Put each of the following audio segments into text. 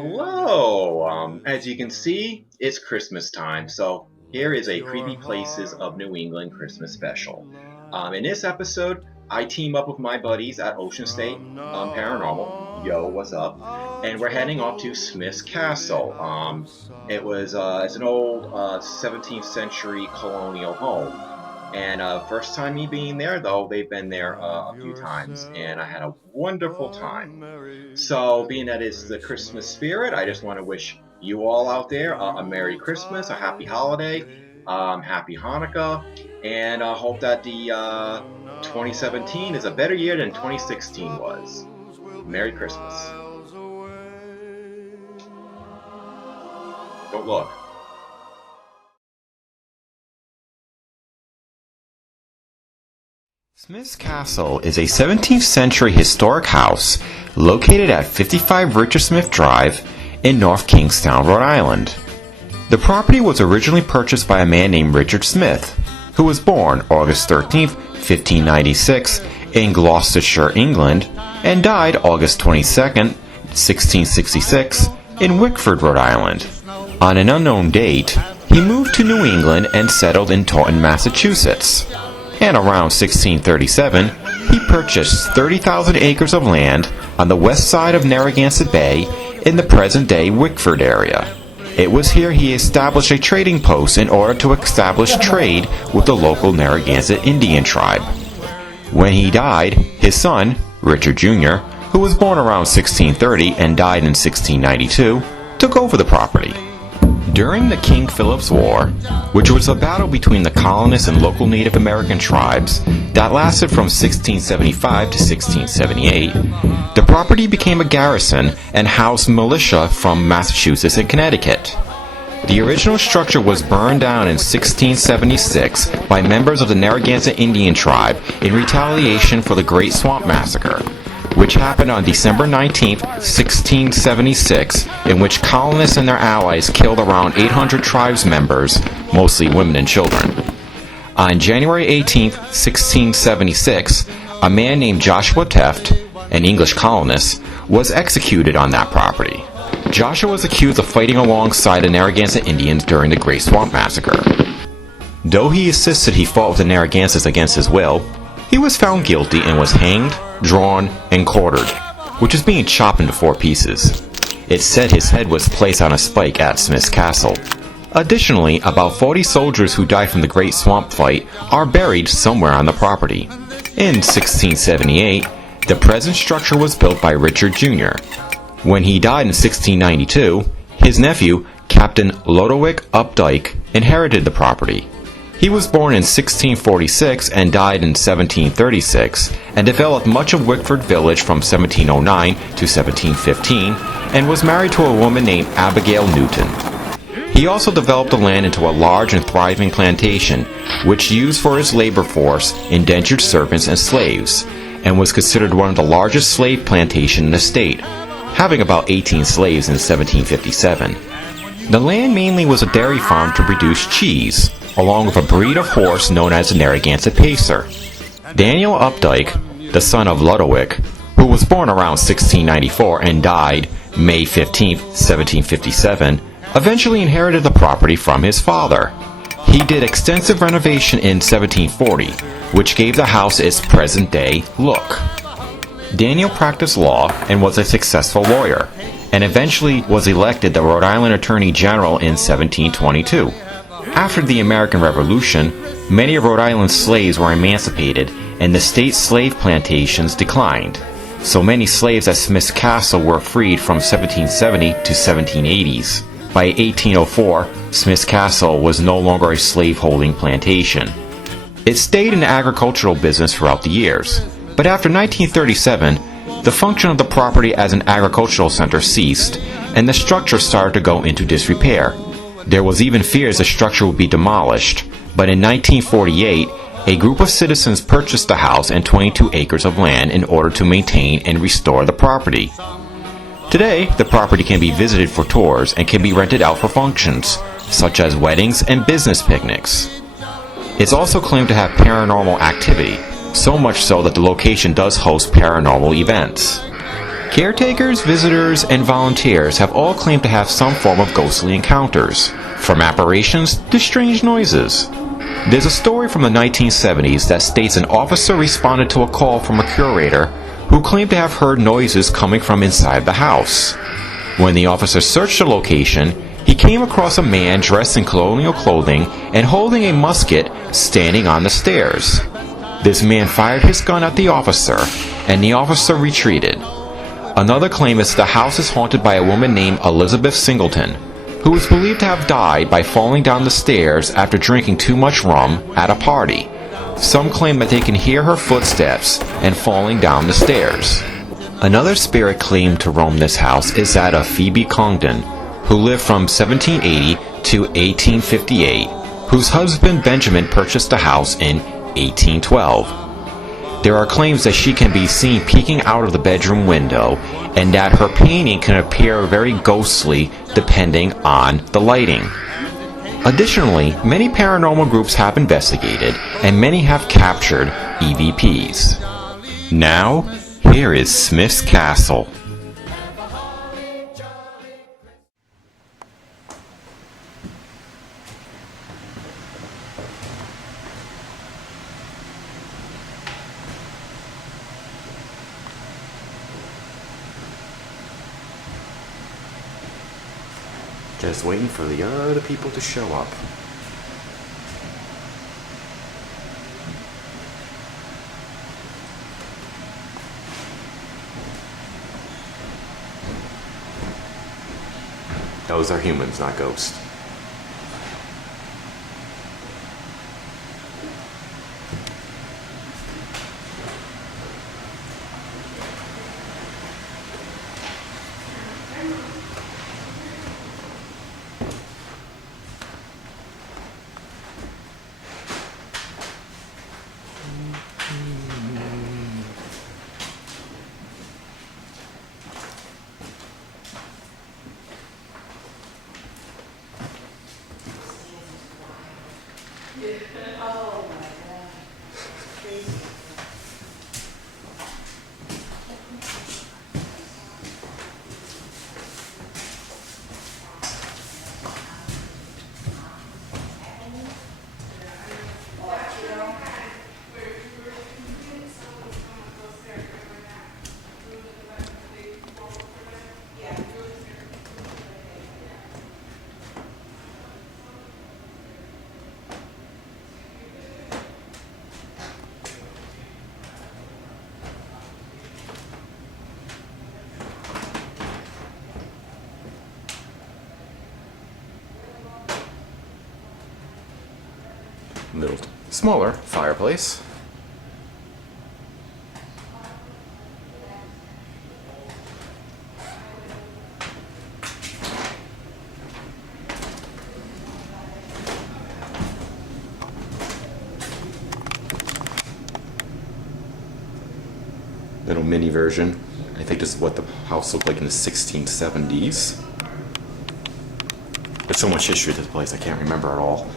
Hello! As you can see, it's Christmas time, so here is a Creepy Places of New England Christmas special. In this episode, I team up with my buddies at Ocean State Paranormal. Yo, what's up? And we're heading off to Smith's Castle. It's an old 17th century colonial home. And first time me being there, though, they've been there a few times, and I had a wonderful time. So, being that it's the Christmas spirit, I just want to wish you all out there a Merry Christmas, a Happy Holiday, Happy Hanukkah, and I hope that the 2017 is a better year than 2016 was. Merry Christmas. Don't look. Smith's Castle is a 17th century historic house located at 55 Richard Smith Drive in North Kingstown, Rhode Island. The property was originally purchased by a man named Richard Smith, who was born August 13, 1596 in Gloucestershire, England, and died August 22, 1666 in Wickford, Rhode Island. On an unknown date, he moved to New England and settled in Taunton, Massachusetts. And around 1637, he purchased 30,000 acres of land on the west side of Narragansett Bay in the present-day Wickford area. It was here he established a trading post in order to establish trade with the local Narragansett Indian tribe. When he died, his son, Richard Jr., who was born around 1630 and died in 1692, took over the property. During the King Philip's War, which was a battle between the colonists and local Native American tribes that lasted from 1675 to 1678, the property became a garrison and housed militia from Massachusetts and Connecticut. The original structure was burned down in 1676 by members of the Narragansett Indian tribe in retaliation for the Great Swamp Massacre, which happened on December 19, 1676, in which colonists and their allies killed around 800 tribes members, mostly women and children. On January 18, 1676, a man named Joshua Tefft, an English colonist, was executed on that property. Joshua was accused of fighting alongside the Narragansett Indians during the Great Swamp Massacre. Though he insisted he fought with the Narragansetts against his will, he was found guilty and was hanged, drawn, and quartered, which is being chopped into 4 pieces. It's said his head was placed on a spike at Smith's Castle. Additionally, about 40 soldiers who died from the Great Swamp Fight are buried somewhere on the property. In 1678, the present structure was built by Richard Jr. When he died in 1692, his nephew, Captain Lodowick Updike, inherited the property. He was born in 1646 and died in 1736, and developed much of Wickford Village from 1709 to 1715, and was married to a woman named Abigail Newton. He also developed the land into a large and thriving plantation, which used for its labor force indentured servants and slaves, and was considered one of the largest slave plantations in the state, having about 18 slaves in 1757. The land mainly was a dairy farm to produce cheese, along with a breed of horse known as the Narragansett Pacer. Daniel Updike, the son of Lodowick, who was born around 1694 and died May 15, 1757, eventually inherited the property from his father. He did extensive renovation in 1740, which gave the house its present-day look. Daniel practiced law and was a successful lawyer, and eventually was elected the Rhode Island Attorney General in 1722. After the American Revolution, many of Rhode Island's slaves were emancipated, and the state's slave plantations declined. So many slaves at Smith's Castle were freed from 1770 to 1780s. By 1804, Smith's Castle was no longer a slave-holding plantation. It stayed in the agricultural business throughout the years, but after 1937, the function of the property as an agricultural center ceased, and the structure started to go into disrepair. There was even fears the structure would be demolished, but in 1948, a group of citizens purchased the house and 22 acres of land in order to maintain and restore the property. Today, the property can be visited for tours and can be rented out for functions, such as weddings and business picnics. It's also claimed to have paranormal activity, so much so that the location does host paranormal events. Caretakers, visitors, and volunteers have all claimed to have some form of ghostly encounters, from apparitions to strange noises. There's a story from the 1970s that states an officer responded to a call from a curator who claimed to have heard noises coming from inside the house. When the officer searched the location, he came across a man dressed in colonial clothing and holding a musket standing on the stairs. This man fired his gun at the officer, and the officer retreated. Another claim is the house is haunted by a woman named Elizabeth Singleton, who is believed to have died by falling down the stairs after drinking too much rum at a party. Some claim that they can hear her footsteps and falling down the stairs. Another spirit claimed to roam this house is that of Phoebe Congdon, who lived from 1780 to 1858, whose husband Benjamin purchased the house in 1812. There are claims that she can be seen peeking out of the bedroom window, and that her painting can appear very ghostly depending on the lighting. Additionally, many paranormal groups have investigated, and many have captured EVPs. Now, here is Smith's Castle. Just waiting for the other people to show up. Those are humans, not ghosts. Little smaller fireplace. Little mini version. I think this is what the house looked like in the 1670s. There's so much history to this place, I can't remember it all.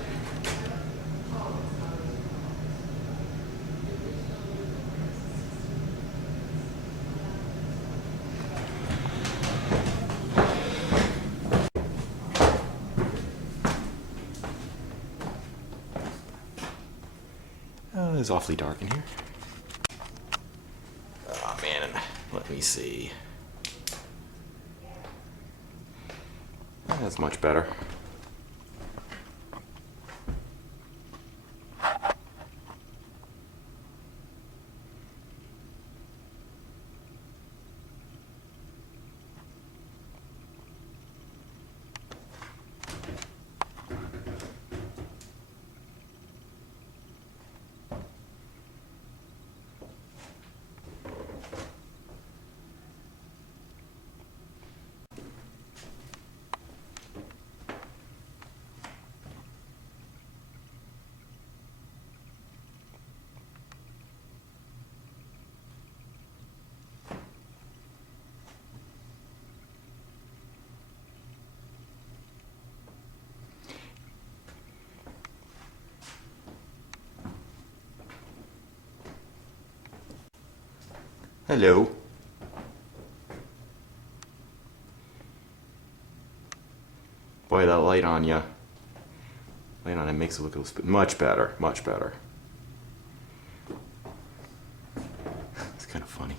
It's awfully dark in here. Oh man, let me see. That's much better. Hello. Boy, that light on you. Light on it makes it look much better, much better. It's kind of funny.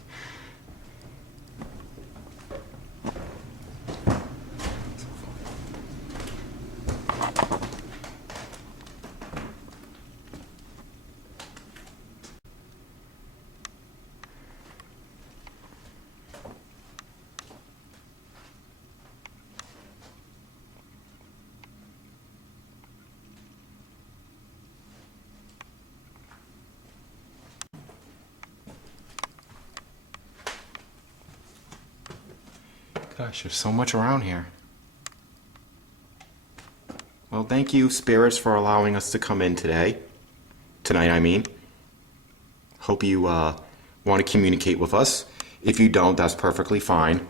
Gosh, there's so much around here. Well, thank you, spirits, for allowing us to come in today. Tonight, I mean. Hope you want to communicate with us. If you don't, that's perfectly fine.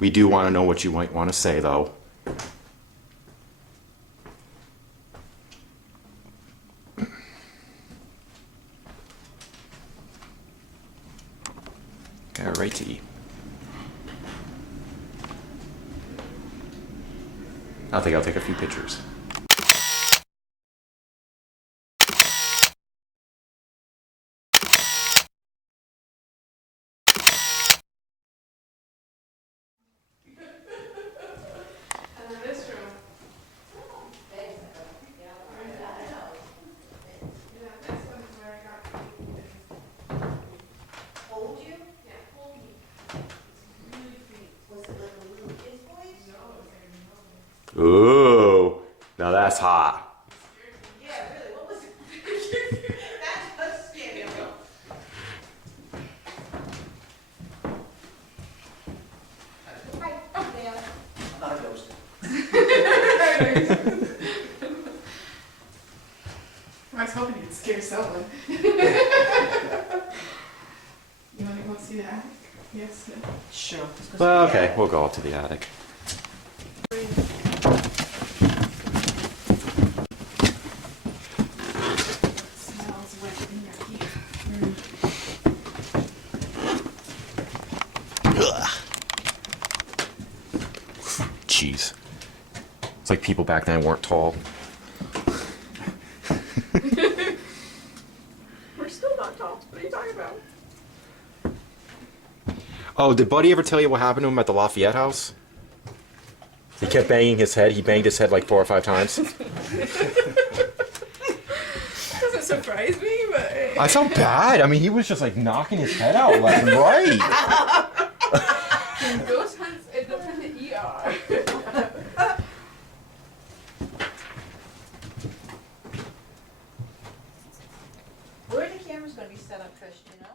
We do want to know what you might want to say, though. Got right to eat. I think I'll take a few pictures. And then this room. Yeah, this one is where I got Hold you? yeah, hold me. It's really faint. Was it like a little kid's voice? No, it's like no. Ooh, now that's hot. Yeah, really, what was it? That's a scary. Hi, Dan. I'm not a ghost. I was hoping you'd scare someone. You want to go see the attic? Yes. No. Sure. Well, okay, we'll go up to the attic. Smells wet in here. Jeez. It's like people back then weren't tall. We're still not tall. What are you talking about? Oh, did Buddy ever tell you what happened to him at the Lafayette house? He kept banging his head. He banged his head like 4 or 5 times. Doesn't surprise me, but I felt bad. I mean, he was just like knocking his head out left and right. ghost hunts end up in the ER. Where are the cameras gonna be set up, Trish, do you know?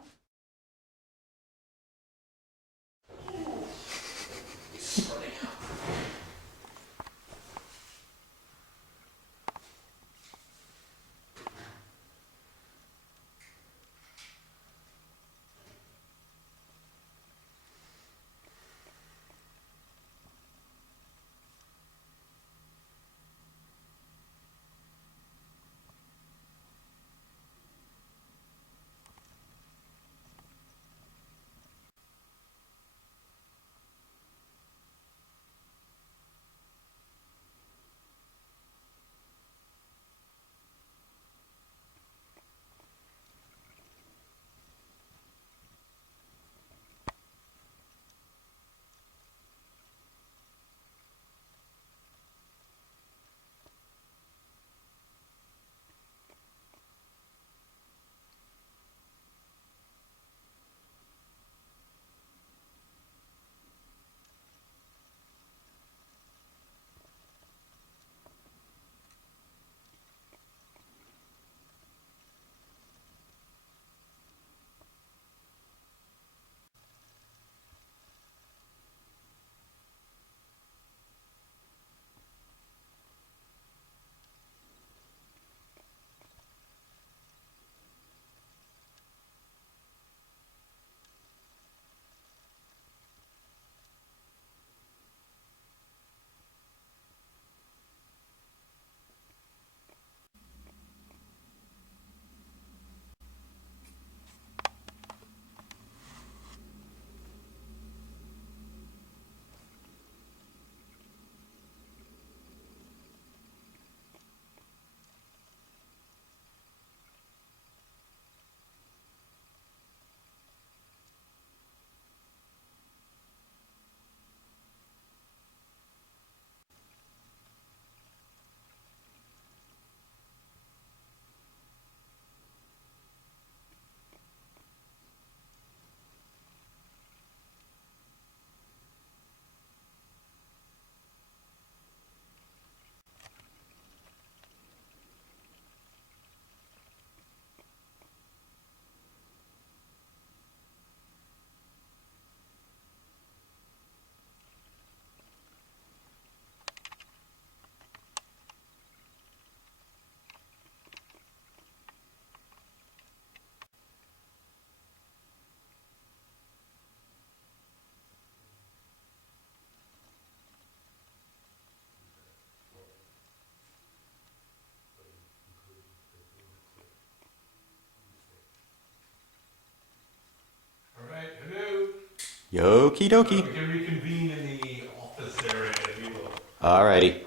Yokie dokie. We can reconvene in the office area if you will. Alrighty.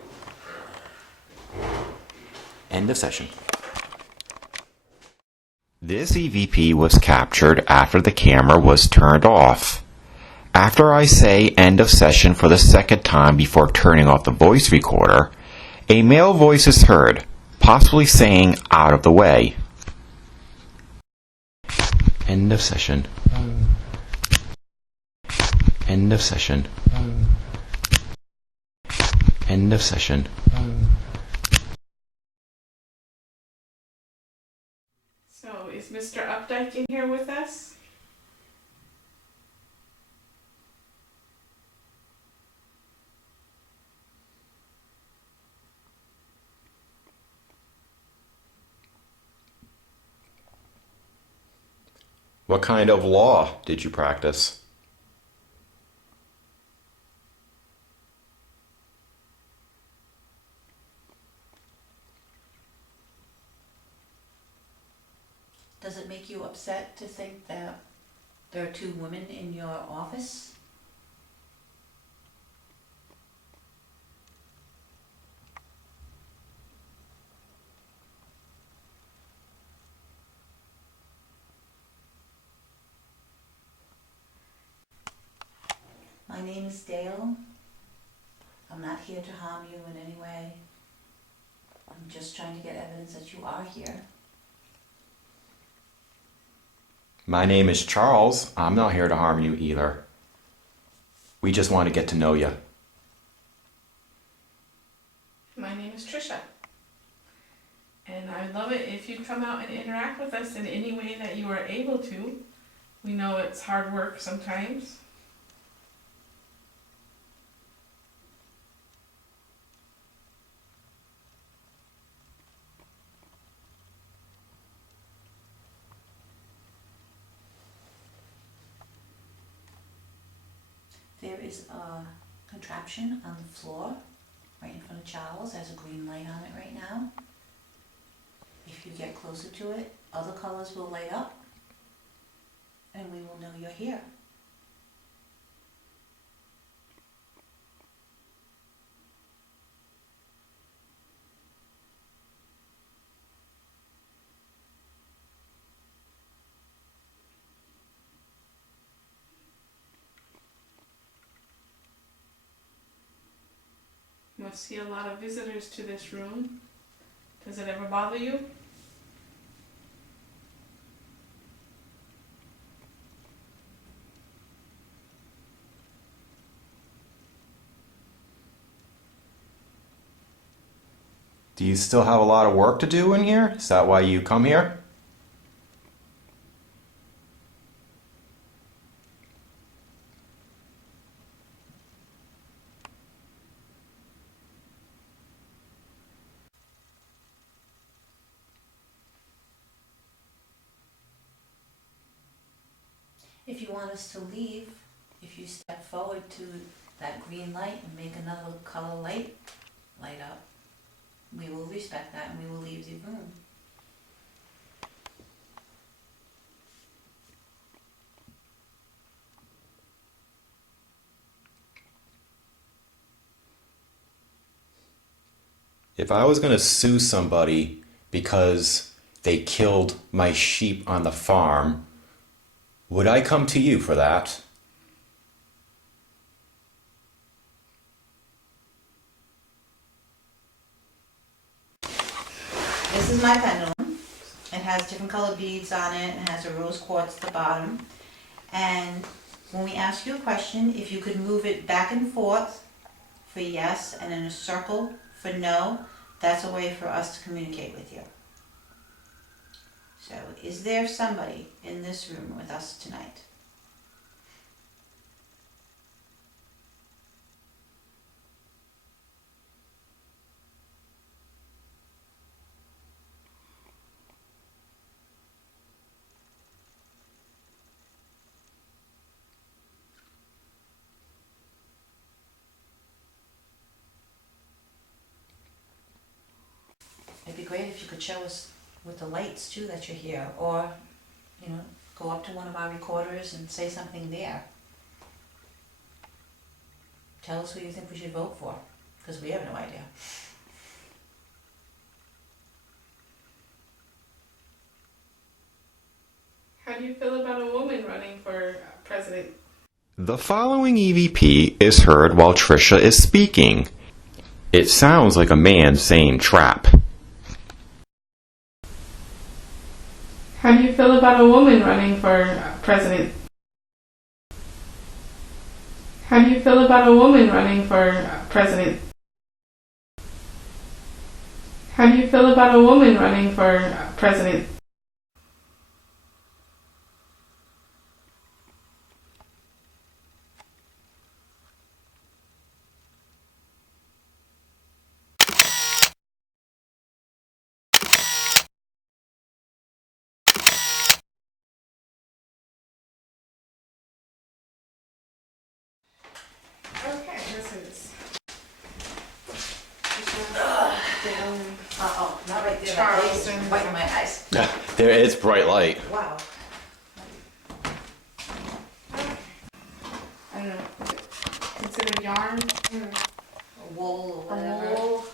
End of session. This EVP was captured after the camera was turned off. After I say end of session for the second time before turning off the voice recorder, a male voice is heard, possibly saying out of the way. End of session. End of session. End of session. So, is Mr. Updike in here with us? What kind of law did you practice? Does it make you upset to think that there are two women in your office? My name is Dale. I'm not here to harm you in any way. I'm just trying to get evidence that you are here. My name is Charles. I'm not here to harm you either. We just want to get to know you. My name is Trisha. And I'd love it if you'd come out and interact with us in any way that you are able to. We know it's hard work sometimes. There is a contraption on the floor right in front of Charles. There's a green light on it right now. If you get closer to it, other colors will light up and we will know you're here. You must see a lot of visitors to this room. Does it ever bother you? Do you still have a lot of work to do in here? Is that why you come here? If you want us to leave, if you step forward to that green light and make another color light up, we will respect that and we will leave the room. If I was going to sue somebody because they killed my sheep on the farm, would I come to you for that? This is my pendulum. It has different colored beads on it and has a rose quartz at the bottom. And when we ask you a question, if you could move it back and forth for yes and in a circle for no, that's a way for us to communicate with you. So, is there somebody in this room with us tonight? It'd be great if you could show us with the lights too that you're here, or, go up to one of our recorders and say something there. Tell us who you think we should vote for, because we have no idea. How do you feel about a woman running for president? The following EVP is heard while Trisha is speaking. It sounds like a man saying trap. How do you feel about a woman running for president? How do you feel about a woman running for president? How do you feel about a woman running for president? Okay, this is Uh-oh, not right there. Charleston. It's white in my eyes. There is bright light. Wow. I don't know, is it considered yarn Wool or or whatever. wool?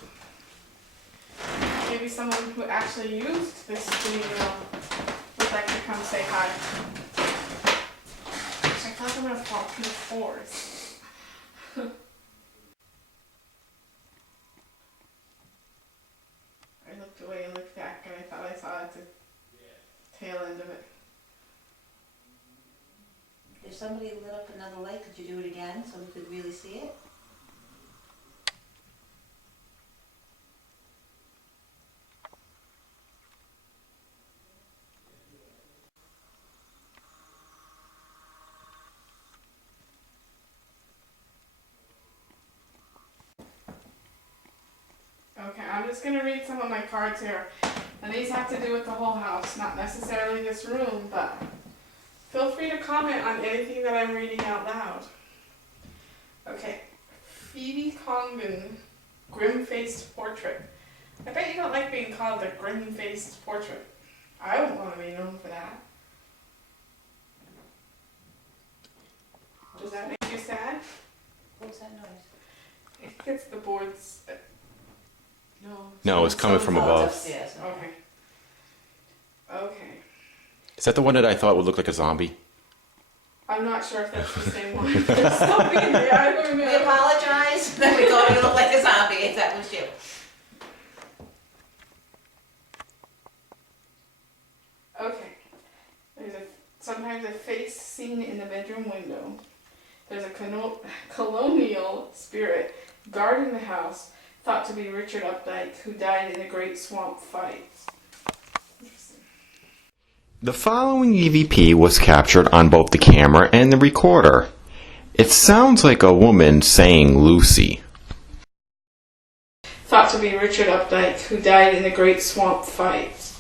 Maybe someone who actually used this studio would like to come say hi. I feel like I'm gonna fall through the floors. I looked away and looked back and I thought I saw the tail end of it. If somebody lit up another light, could you do it again so we could really see it? Okay, I'm just gonna read some of my cards here. And these have to do with the whole house, not necessarily this room, but feel free to comment on anything that I'm reading out loud. Okay, Phoebe Congdon, grim-faced portrait. I bet you don't like being called a grim-faced portrait. I wouldn't want to be known for that. Does that make you sad? What's that noise? I think it's the boards. No. No, it's coming from above. Upstairs. Okay. Okay. Is that the one that I thought would look like a zombie? I'm not sure if that's the same one. There's something in there. I don't We know. apologize. We thought you looked like a zombie if that was you. Okay. There's sometimes a face seen in the bedroom window. There's a colonial spirit guarding the house, thought to be Richard Updike, who died in the Great Swamp Fight. Interesting. The following EVP was captured on both the camera and the recorder. It sounds like a woman saying Lucy. Thought to be Richard Updike, who died in the Great Swamp Fight.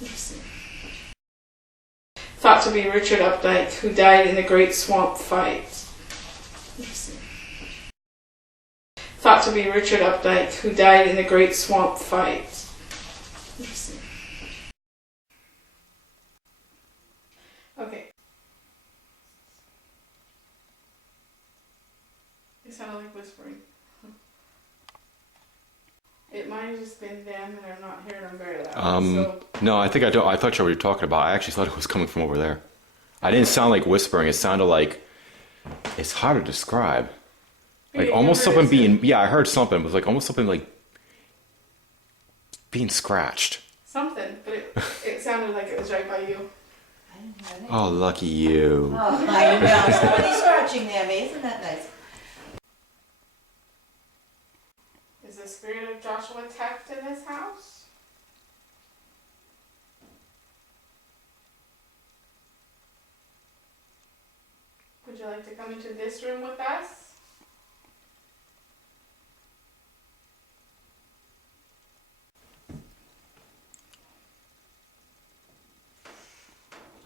Interesting. Thought to be Richard Updike, who died in the Great Swamp Fight. Interesting. Thought to be Richard Updike, who died in the Great Swamp Fight. Interesting. Okay. It sounded like whispering. It might have just been them, and I'm not hearing them very loud. No, I think I don't. I thought you were talking about. I actually thought it was coming from over there. I didn't sound like whispering. It sounded like, it's hard to describe. Like almost something being. Yeah, I heard something. It was like almost something like being scratched. Something, but it sounded like it was right by you. I didn't hear anything. Oh, lucky you. Oh, I know. Somebody's scratching there, me. Isn't that nice? Is the spirit of Joshua Tefft in this house? Would you like to come into this room with us?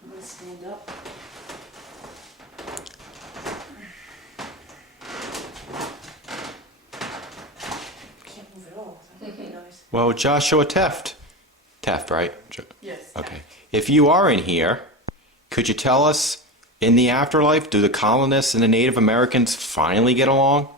I'm gonna stand up. Can't move at all. It's making noise. Well, Joshua Tefft. Tefft, right? Yes. Okay. If you are in here, could you tell us In the afterlife, do the colonists and the Native Americans finally get along?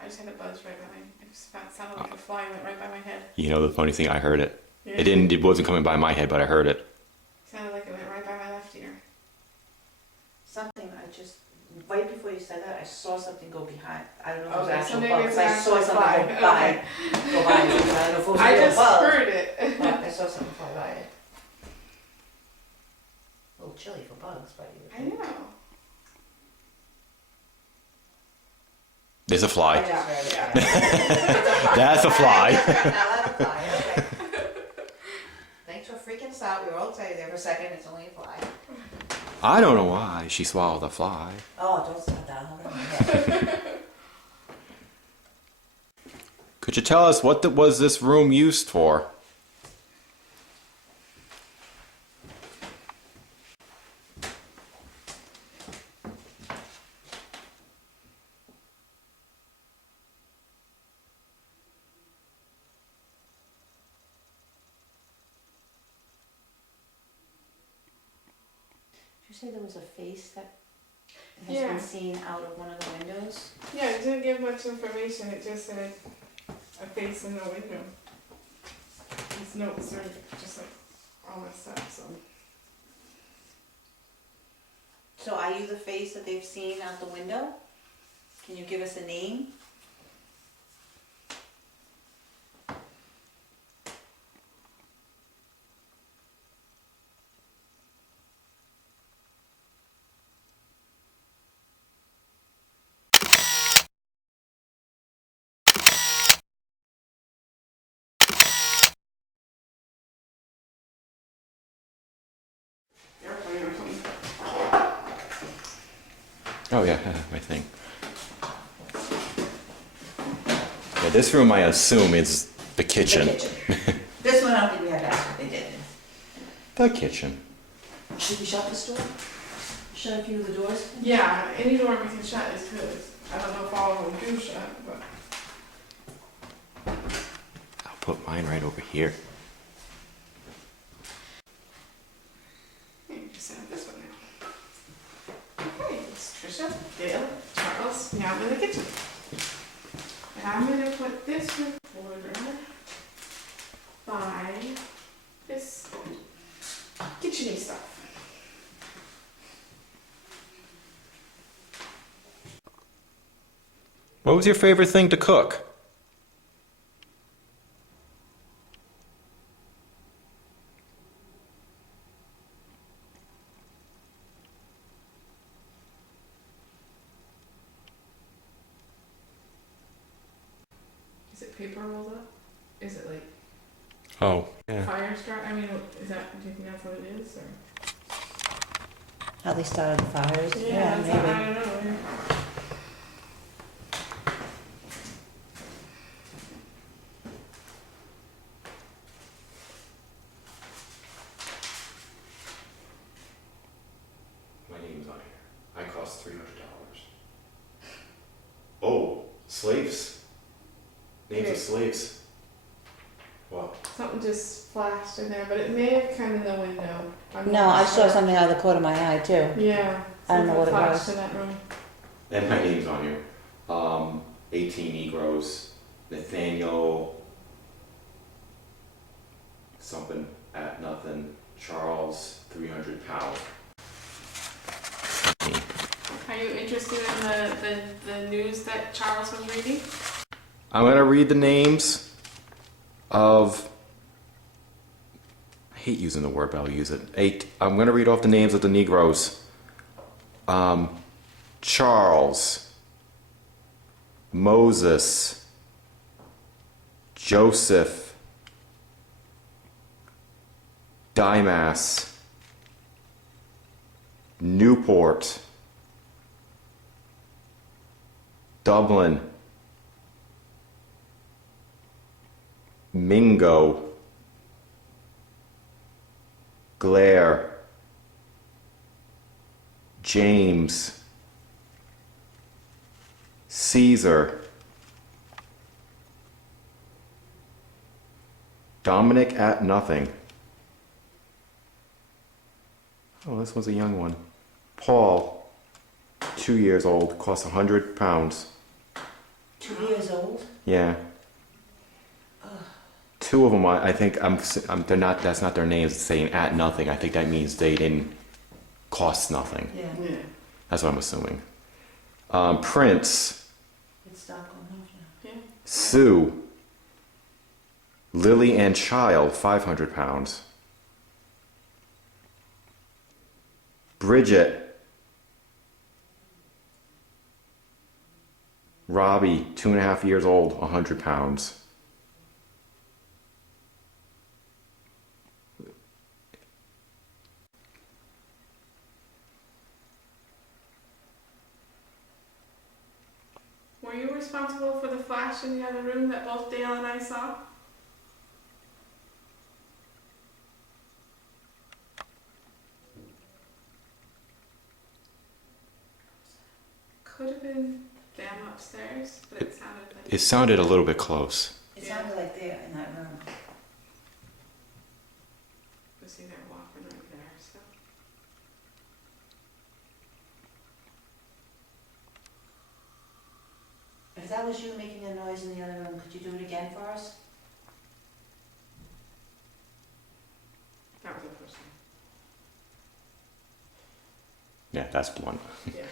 I just had a buzz right by my. It just sounded like a fly went right by my head. You know, the funny thing, I heard it. Yeah. It wasn't coming by my head, but I heard it. Sounded like it went right by my left ear. Something, right before you said that, I saw something go behind. I don't know if it was Okay, actual so maybe bug, it's 'cause I saw actually something fly. go by. Okay. Go by. I don't know if it was I a real just bug, heard it. but I saw something fly by it. A little chilly for bugs, but I know. There's a fly. Yeah. That's a fly. Now that's a fly, okay. Thanks for freaking us out. We were all excited there for a second. It's only a fly. I don't know why she swallowed a fly. Oh, don't start that. Hold on my head. Could you tell us what was this room used for? Did you say there was a face that has Yeah. been seen out of one of the windows? Yeah, it didn't give much information. It just said a face in the window. These notes are just like all messed up. So So are you the face that they've seen out the window? Can you give us a name? airplane or something. Oh yeah, my thing. Yeah, this room I assume is the kitchen. The kitchen. This one I don't think we had to ask, but they did. The kitchen. Should we shut this door? Shut a few of the doors? Yeah, any door we can shut is good. I don't know if all of them do shut, but I'll put mine right over here. maybe just set up this one now. Okay, it's Trisha, Dale, Charles. Now I'm in the kitchen. And I'm gonna put this recorder by this kitchen-y stuff. What was your favorite thing to cook? Is it paper rolled up? Is it like Oh, yeah. fire start? I mean, is that, do you think that's what it is? Or? How they started the fires? That's maybe. I don't know. Yeah. My name's on here. I cost $300. Oh, slaves? Names of Okay. slaves. What? Something just flashed in there, but it may have come in the window. I'm No, not I saw sure. something out of the corner of my eye too. Yeah. I don't know what it flashed was. in that room. And my name's on here. 18 Negroes. Nathaniel. Something at nothing. Charles, 300 pounds. Are you interested in the news that Charles was reading? I'm going to read the names of. I hate using the word, but I'll use it. I'm going to read off the names of the Negroes. Charles, Moses, Joseph, Dimas, Newport, Dublin, Mingo, Glare, James, Caesar, Dominic at nothing, this was a young one. Paul, 2 years old, cost £100. 2 years old? Yeah. Two of them, I think, they're not. That's not their names. It's saying at nothing. I think that means they didn't cost nothing. Yeah. Yeah. That's what I'm assuming. Prince, It's stopped going off now. Yeah. Sue, Lily and Child, £500. Bridget, Robbie, 2.5 years old, £100. Were you responsible for the flash in the other room that both Dale and I saw? Could have been them upstairs, but it sounded like... It sounded a little bit close. It sounded like they're in that room. You see they're walking right there, so... If that was you making a noise in the other room, could you do it again for us? That was the first Yeah, that's blunt. one. Yeah.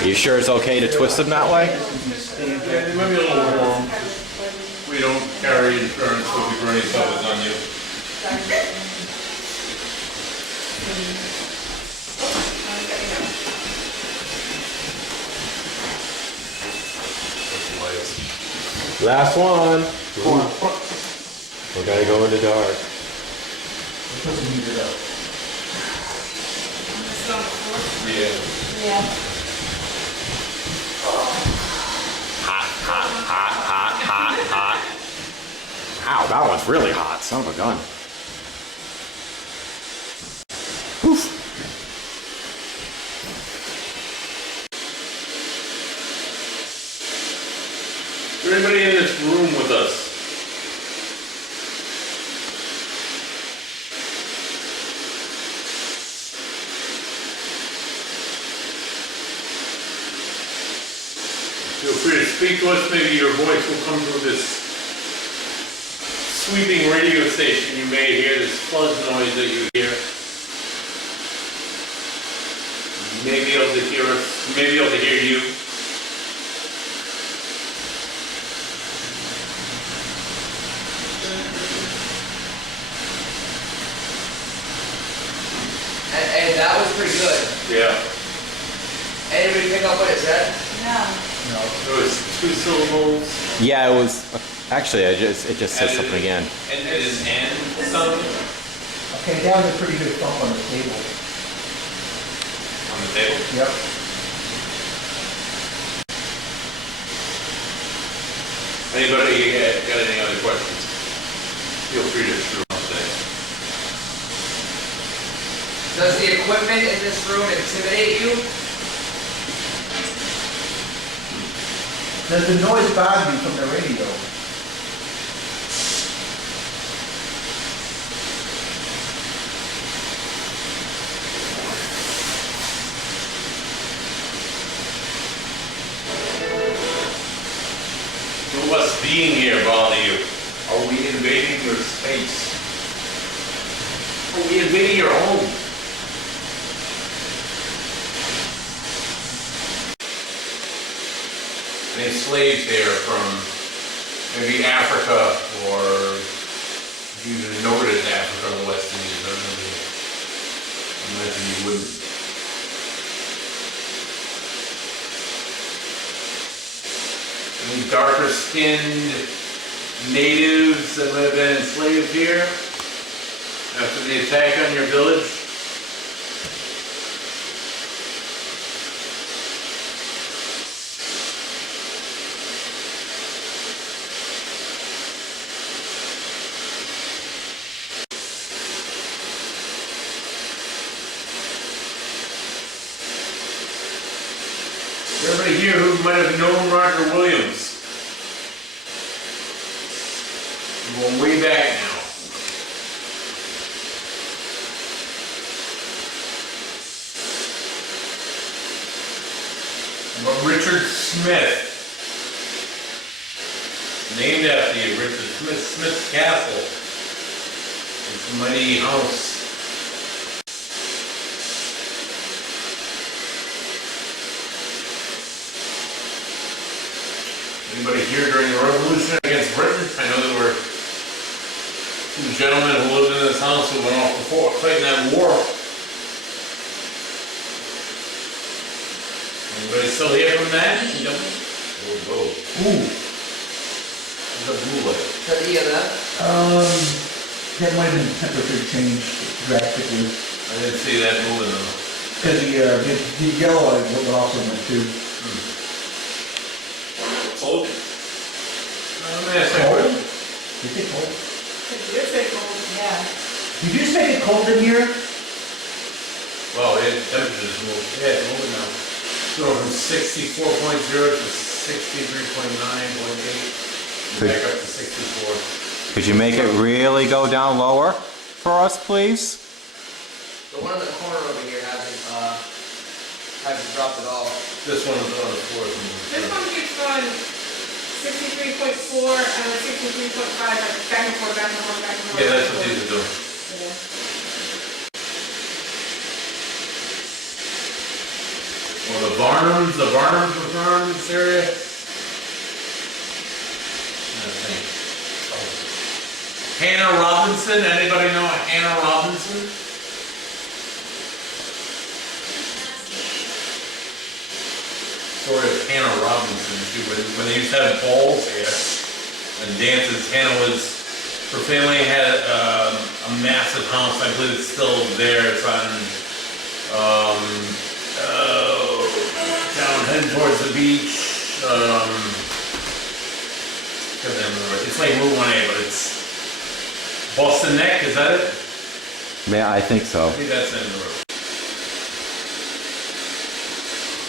Are you sure it's okay to twist them that way? Yeah, they might be a little warm. We don't carry insurance, so we bring covers on you. Last one. We're gonna go in the dark. Yeah. Yeah. Hot. Ow, that one's really hot. Son of a gun. Oof. Is there anybody in this room with us? Feel free to speak to us. Maybe your voice will come through this sweeping radio station. You may hear this fuzz noise that you hear. You may be able to hear us. You may be able to hear you. And that was pretty good. Yeah. Anybody pick up what it said? No. It was 2 syllables. Yeah, it was. Actually, it just said something again. And it is N sound Okay, that was a pretty good thump on the table. on the table. Yep. Anybody got any other questions? Feel free to shoot them up there. Does the equipment in this room intimidate you? Does the noise bother you from the radio? Do us being here bother you? Are we invading your space? Are we invading your home? Any slaves here from maybe Africa or even noted in Africa in the West Indies? I imagine you wouldn't. Any darker skinned natives that might have been enslaved here after the attack on your village? here who might have known Roger Williams? We're going way back now. But Richard Smith, named after you, Richard Smith, Smith's Castle. It's a mighty house. Anybody here during the Revolution against Britain? I know there were two gentlemen who lived in this house who went off before fighting that war. Anybody still here from that? Yep. Whoa. Ooh, What's a blue light? So you get that? that might have been temperature change drastically. I didn't see that moving though. Cause the yellow light would also went too. Cold? Let me ask you a Cold? question. Is it cold? It did say cold. Yeah. Did you just make it cold in here? Well, the temperature's moved. Yeah, it's moving now. It's going from 64.0 to 63.9.8. Back up to 64. Could you make it really go down lower for us, please? The one in the corner over here hasn't dropped at all. This one is on the floor. This one keeps going 63.4 and 63.5, like back and forth, back and forth, back and forth. Yeah, that's what these are doing. Yeah. Well, the Barnums in this area. Hannah Robinson, anybody know Hannah Robinson? Story of Hannah Robinson. When they used to have balls here and dances, her family had a massive house. I believe it's still there. It's on down heading towards the beach. It's like Route 1A, but it's Boston Neck, is that it? Yeah, I think so. I think that's in the road.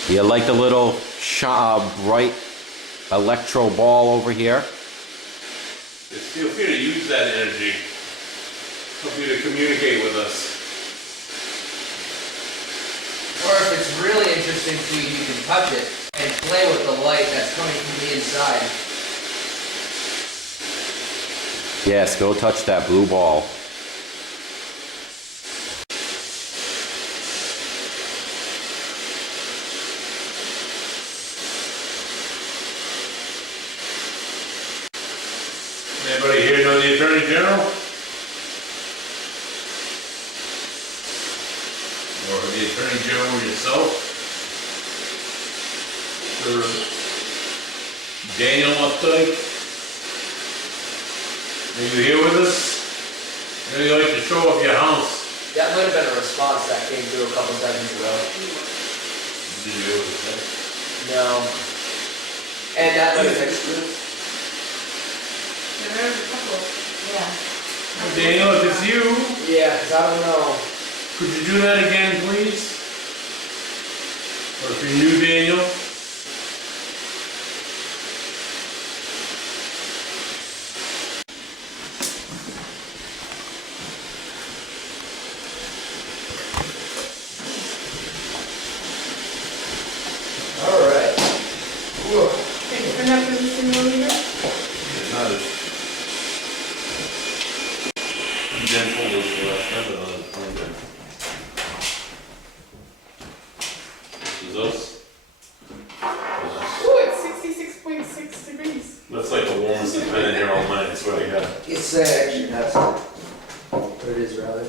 You like the little bright electro ball over here? Just feel free to use that energy. Help you to communicate with us. Or if it's really interesting to you, you can touch it and play with the light that's coming from the inside. Yes, go touch that blue ball. Anybody here know the Attorney General? Or the Attorney General yourself? Sir Daniel Updike? Are you here with us? Maybe you'd like to show off your house. That might have been a response that came through a couple seconds ago. Did you hear what it said? No. And that might have been Yeah, there's a couple. Yeah. Daniel, if it's you, Yeah, because I don't know. could you do that again, please? Or if you're new, Daniel? Alright. Thanks for having this in your meter. Not as gentle as the last time, but on the This is us. Ooh, it's 66.6 degrees. That's like the warmest it's been in here all night, I swear to God. It's actually not. Or it is rather.